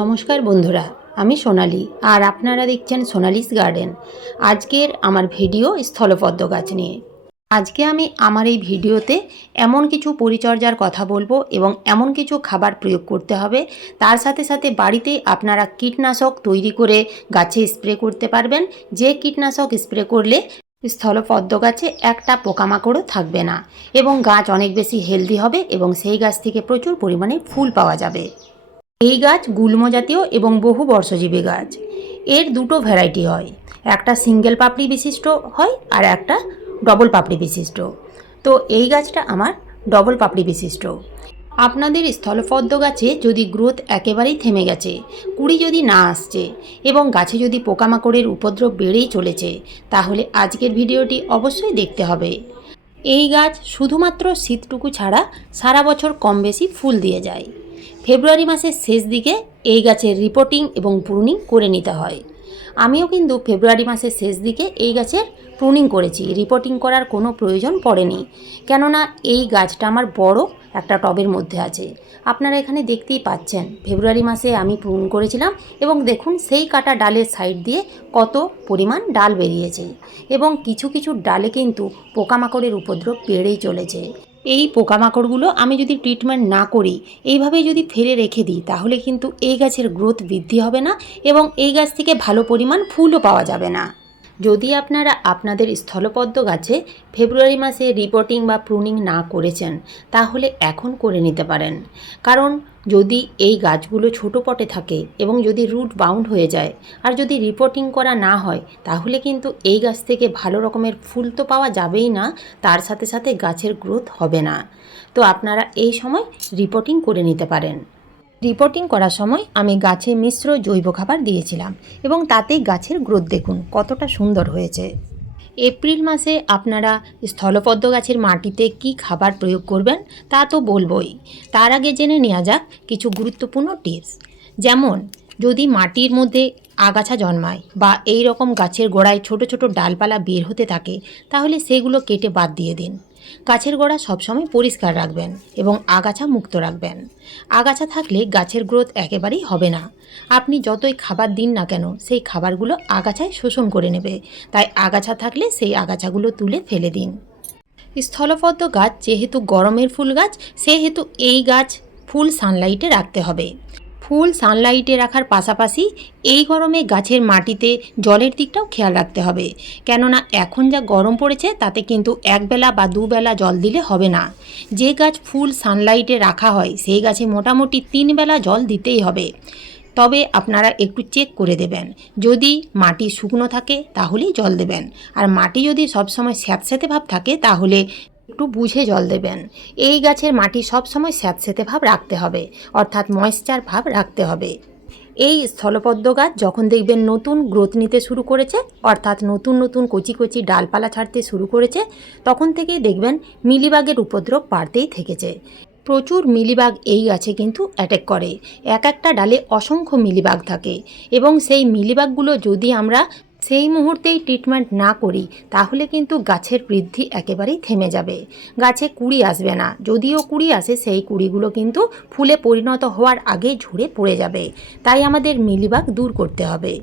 নমস্কার বন্ধুরা, আমি সোনালি আর আপনারা দেখছেন সোনালিস গার্ডেন। আজকের আমার ভিডিও স্থলপদ্ম গাছ নিয়ে। আজকে আমি আমার এই ভিডিওতে এমন কিছু পরিচর্যার কথা বলব এবং এমন কিছু খাবার প্রয়োগ করতে হবে। তার সাথে সাথে বাড়িতে আপনারা কীটনাশক তৈরি করে গাছে স্প্রে করতে পারবেন। যে কীটনাশক স্প্রে করলে স্থলপদ্ম গাছে একটা পোকামাকড়ও থাকবে না এবং গাছ অনেক বেশি হেলদি হবে এবং সেই গাছ থেকে প্রচুর পরিমাণে ফুল পাওয়া যাবে। এই গাছ গুল্ম জাতীয় এবং বহু বর্ষজীবী গাছ। এর দুটো ভ্যারাইটি হয়। একটা সিঙ্গেল পাপড়ি বিশিষ্ট হয় আর একটা ডবল পাপড়ি বিশিষ্ট। তো এই গাছটা আমার ডবল পাপড়ি বিশিষ্ট। আপনাদের স্থলপদ্ম গাছে যদি গ্রোথ একেবারেই থেমে গেছে, কুড়ি যদি না আসছে এবং গাছে যদি পোকামাকড়ের উপদ্রব বেড়েই চলেছে, তাহলে আজকের ভিডিওটি অবশ্যই দেখতে হবে। এই গাছ শুধুমাত্র শীতটুকু ছাড়া সারা বছর কম বেশি ফুল দিয়ে যায়। ফেব্রুয়ারি মাসের শেষ দিকে এই গাছের রিপোর্টিং এবং প্রুনিং করে নিতে হয়। আমিও কিন্তু ফেব্রুয়ারি মাসের শেষ দিকে এই গাছের প্রুনিং করেছি। রিপোর্টিং করার কোনো প্রয়োজন পড়েনি। কেননা এই গাছটা আমার বড় একটা টবের মধ্যে আছে। আপনারা এখানে দেখতেই পাচ্ছেন, ফেব্রুয়ারি মাসে আমি প্রুন করেছিলাম এবং দেখুন সেই কাটা ডালের সাইড দিয়ে কত পরিমাণ ডাল বেরিয়েছে এবং কিছু কিছু ডালে কিন্তু পোকামাকড়ের উপদ্রব বেড়েই চলেছে। এই পোকামাকড়গুলো আমি যদি ট্রিটমেন্ট না করি এইভাবে যদি ফেলে রেখে দিই, তাহলে কিন্তু এই গাছের গ্রোথ বৃদ্ধি হবে না এবং এই গাছ থেকে ভালো পরিমাণ ফুলও পাওয়া যাবে না। যদি আপনারা আপনাদের স্থলপদ্ম গাছে ফেব্রুয়ারি মাসে রিপোর্টিং বা প্রুনিং না করেছেন, তাহলে এখন করে নিতে পারেন। কারণ যদি এই গাছগুলো ছোট পটে থাকে এবং যদি রুট বাউন্ড হয়ে যায়, আর যদি রিপোর্টিং করা না হয়, তাহলে কিন্তু এই গাছ থেকে ভালো রকমের ফুল তো পাওয়া যাবেই না, তার সাথে সাথে গাছের গ্রোথ হবে না। তো আপনারা এই সময় রিপোর্টিং করে নিতে পারেন। রিপোর্টিং করার সময় আমি গাছে মিশ্র জৈব খাবার দিয়েছিলাম এবং তাতেই গাছের গ্রোথ দেখুন, কতটা সুন্দর হয়েছে। এপ্রিল মাসে আপনারা স্থলপদ্ম গাছের মাটিতে কি খাবার প্রয়োগ করবেন তা তো বলবই। তার আগে জেনে নেওয়া যাক কিছু গুরুত্বপূর্ণ টিপস যেমন, যদি মাটির মধ্যে আগাছা জন্মায় বা এই রকম গাছের গোড়ায় ছোট ছোট ডালপালা বের হতে থাকে, তাহলে সেগুলো কেটে বাদ দিয়ে দিন। গাছের গোড়া সবসময় পরিষ্কার রাখবেন এবং আগাছা মুক্ত রাখবেন। আগাছা থাকলে গাছের গ্রোথ একেবারেই হবে না। আপনি যতই খাবার দিন না কেন, সেই খাবারগুলো আগাছায় শোষণ করে নেবে। তাই আগাছা থাকলে সেই আগাছাগুলো তুলে ফেলে দিন। স্থলপদ্ম গাছ যেহেতু গরমের ফুল গাছ, সেহেতু এই গাছ ফুল সানলাইটে রাখতে হবে। ফুল সানলাইটে রাখার পাশাপাশি এই গরমে গাছের মাটিতে জলের দিকটাও খেয়াল রাখতে হবে। কেননা এখন যা গরম পড়েছে, তাতে কিন্তু একবেলা বা দুবেলা জল দিলে হবে না। যে গাছ ফুল সানলাইটে রাখা হয়, সেই গাছে মোটামুটি তিন বেলা জল দিতেই হবে। তবে আপনারা একটু চেক করে দেবেন। যদি মাটি শুকনো থাকে, তাহলেই জল দেবেন। আর মাটি যদি সবসময় স্যাঁতস্যাঁতে ভাব থাকে, তাহলে একটু বুঝে জল দেবেন। এই গাছের মাটি সবসময় স্যাঁতস্যাঁতে ভাব রাখতে হবে, অর্থাৎ ময়েশ্চার ভাব রাখতে হবে। এই স্থলপদ্ম গাছ যখন দেখবেন নতুন গ্রোথ নিতে শুরু করেছে, অর্থাৎ নতুন নতুন কচি কচি ডালপালা ছাড়তে শুরু করেছে, তখন থেকেই দেখবেন মিলিবাগের উপদ্রব বাড়তেই থেকেছে। প্রচুর মিলিবাগ এই গাছে কিন্তু অ্যাটেক করে। এক একটা ডালে অসংখ্য মিলিবাগ থাকে এবং সেই মিলিবাগগুলো যদি আমরা সেই মুহূর্তেই ট্রিটমেন্ট না করি, তাহলে কিন্তু গাছের বৃদ্ধি একেবারেই থেমে যাবে। গাছে কুড়ি আসবে না। যদিও কুড়ি আসে, সেই কুড়িগুলো কিন্তু ফুলে পরিণত হওয়ার আগে ঝরে পড়ে যাবে। তাই আমাদের মিলিবাগ দূর করতে হবে।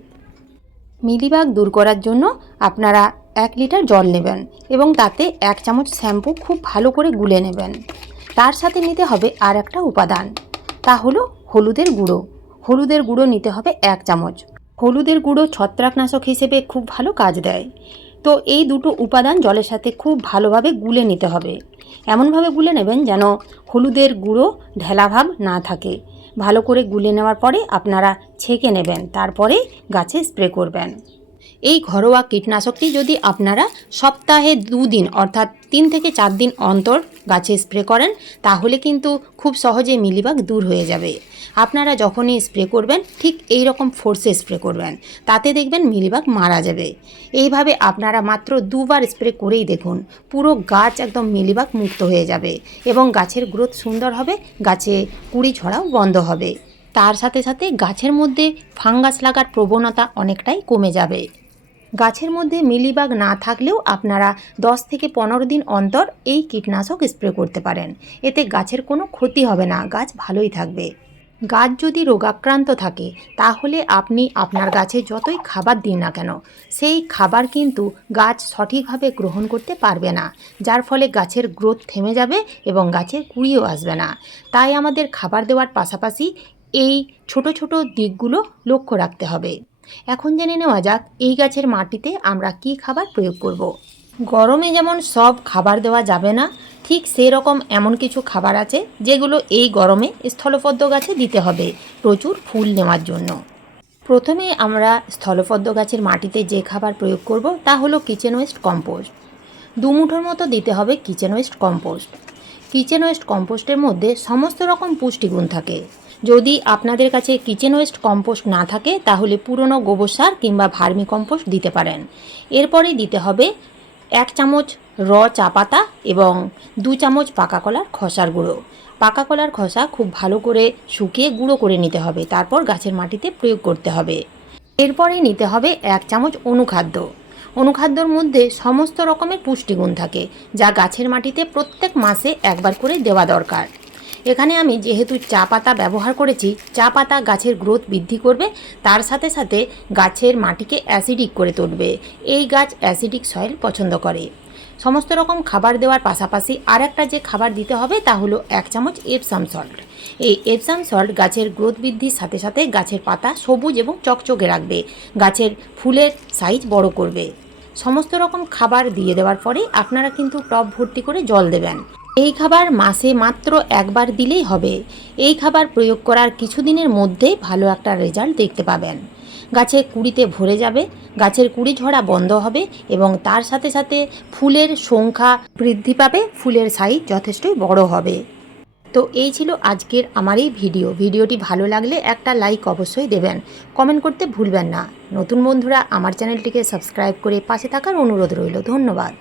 মিলিবাগ দূর করার জন্য আপনারা এক লিটার জল নেবেন এবং তাতে এক চামচ শ্যাম্পু খুব ভালো করে গুলে নেবেন। তার সাথে নিতে হবে আর একটা উপাদান। তা হলো হলুদের গুঁড়ো। হলুদের গুঁড়ো নিতে হবে এক চামচ। হলুদের গুঁড়ো ছত্রাকনাশক হিসেবে খুব ভালো কাজ দেয়। তো এই দুটো উপাদান জলের সাথে খুব ভালোভাবে গুলে নিতে হবে। এমনভাবে গুলে নেবেন যেন হলুদের গুঁড়ো ঢেলাভাব না থাকে। ভালো করে গুলে নেওয়ার পরে আপনারা ছেঁকে নেবেন, তারপরে গাছে স্প্রে করবেন। এই ঘরোয়া কীটনাশকটি যদি আপনারা সপ্তাহে দুদিন অর্থাৎ তিন থেকে চার দিন অন্তর গাছে স্প্রে করেন, তাহলে কিন্তু খুব সহজে মিলিবাগ দূর হয়ে যাবে। আপনারা যখনই স্প্রে করবেন, ঠিক এই রকম ফোর্সে স্প্রে করবেন, তাতে দেখবেন মিলিবাগ মারা যাবে। এইভাবে আপনারা মাত্র দুবার স্প্রে করেই দেখুন, পুরো গাছ একদম মিলিবাগ মুক্ত হয়ে যাবে এবং গাছের গ্রোথ সুন্দর হবে, গাছে কুড়ি ছড়াও বন্ধ হবে। তার সাথে সাথে গাছের মধ্যে ফাঙ্গাস লাগার প্রবণতা অনেকটাই কমে যাবে। গাছের মধ্যে মিলিবাগ না থাকলেও আপনারা 10 থেকে পনেরো দিন অন্তর এই কীটনাশক স্প্রে করতে পারেন। এতে গাছের কোনো ক্ষতি হবে না, গাছ ভালোই থাকবে। গাছ যদি রোগাক্রান্ত থাকে, তাহলে আপনি আপনার গাছে যতই খাবার দিন না কেন, সেই খাবার কিন্তু গাছ সঠিকভাবে গ্রহণ করতে পারবে না, যার ফলে গাছের গ্রোথ থেমে যাবে এবং গাছের কুড়িও আসবে না। তাই আমাদের খাবার দেওয়ার পাশাপাশি এই ছোট ছোট দিকগুলো লক্ষ্য রাখতে হবে। এখন জেনে নেওয়া যাক এই গাছের মাটিতে আমরা কি খাবার প্রয়োগ করব। গরমে যেমন সব খাবার দেওয়া যাবে না, ঠিক সেই রকম এমন কিছু খাবার আছে যেগুলো এই গরমে স্থলপদ্ম গাছে দিতে হবে প্রচুর ফুল নেওয়ার জন্য। প্রথমে আমরা স্থলপদ্ম গাছের মাটিতে যে খাবার প্রয়োগ করব তা হলো কিচেন ওয়েস্ট কম্পোস্ট। দু মুঠোর মতো দিতে হবে kitchen waste compost. Kitchen waste কম্পোস্টের মধ্যে সমস্ত রকম পুষ্টিগুণ থাকে। যদি আপনাদের কাছে কিচেন ওয়েস্ট কম্পোস্ট না থাকে, তাহলে পুরনো গোবর সার কিংবা ভার্মি কম্পোস্ট দিতে পারেন। এরপরে দিতে হবে এক চামচ র চা পাতা এবং দু চামচ পাকা কলার খসার গুঁড়ো। পাকা কলার খসা খুব ভালো করে শুকিয়ে গুঁড়ো করে নিতে হবে, তারপর গাছের মাটিতে প্রয়োগ করতে হবে। এরপরে নিতে হবে এক চামচ অনুখাদ্য। অনুখাদ্যর মধ্যে সমস্ত রকমের পুষ্টিগুণ থাকে, যা গাছের মাটিতে প্রত্যেক মাসে একবার করে দেওয়া দরকার। এখানে আমি যেহেতু চা পাতা ব্যবহার করেছি, চা পাতা গাছের গ্রোথ বৃদ্ধি করবে, তার সাথে সাথে গাছের মাটিকে অ্যাসিডিক করে তুলবে। এই গাছ অ্যাসিডিক সয়েল পছন্দ করে। সমস্ত রকম খাবার দেওয়ার পাশাপাশি আর একটা যে খাবার দিতে হবে তা হলো এক চামচ এপসাম সল্ট এই এপসাম সল্ট গাছের গ্রোথ বৃদ্ধির সাথে সাথে গাছের পাতা সবুজ এবং চকচকে রাখবে, গাছের ফুলের সাইজ বড় করবে। সমস্ত রকম খাবার দিয়ে দেওয়ার পরে আপনারা কিন্তু টব ভর্তি করে জল দেবেন। এই খাবার মাসে মাত্র একবার দিলেই হবে। এই খাবার প্রয়োগ করার কিছুদিনের মধ্যেই ভালো একটা রেজাল্ট দেখতে পাবেন। গাছে কুড়িতে ভরে যাবে, গাছের কুড়ি ঝরা বন্ধ হবে এবং তার সাথে সাথে ফুলের সংখ্যা বৃদ্ধি পাবে, ফুলের সাইজ যথেষ্টই বড় হবে। তো এই ছিল আজকের আমার এই ভিডিও। ভিডিওটি ভালো লাগলে একটা লাইক অবশ্যই দেবেন। কমেন্ট করতে ভুলবেন না। নতুন বন্ধুরা আমার চ্যানেলটিকে সাবস্ক্রাইব করে পাশে থাকার অনুরোধ রইল। ধন্যবাদ।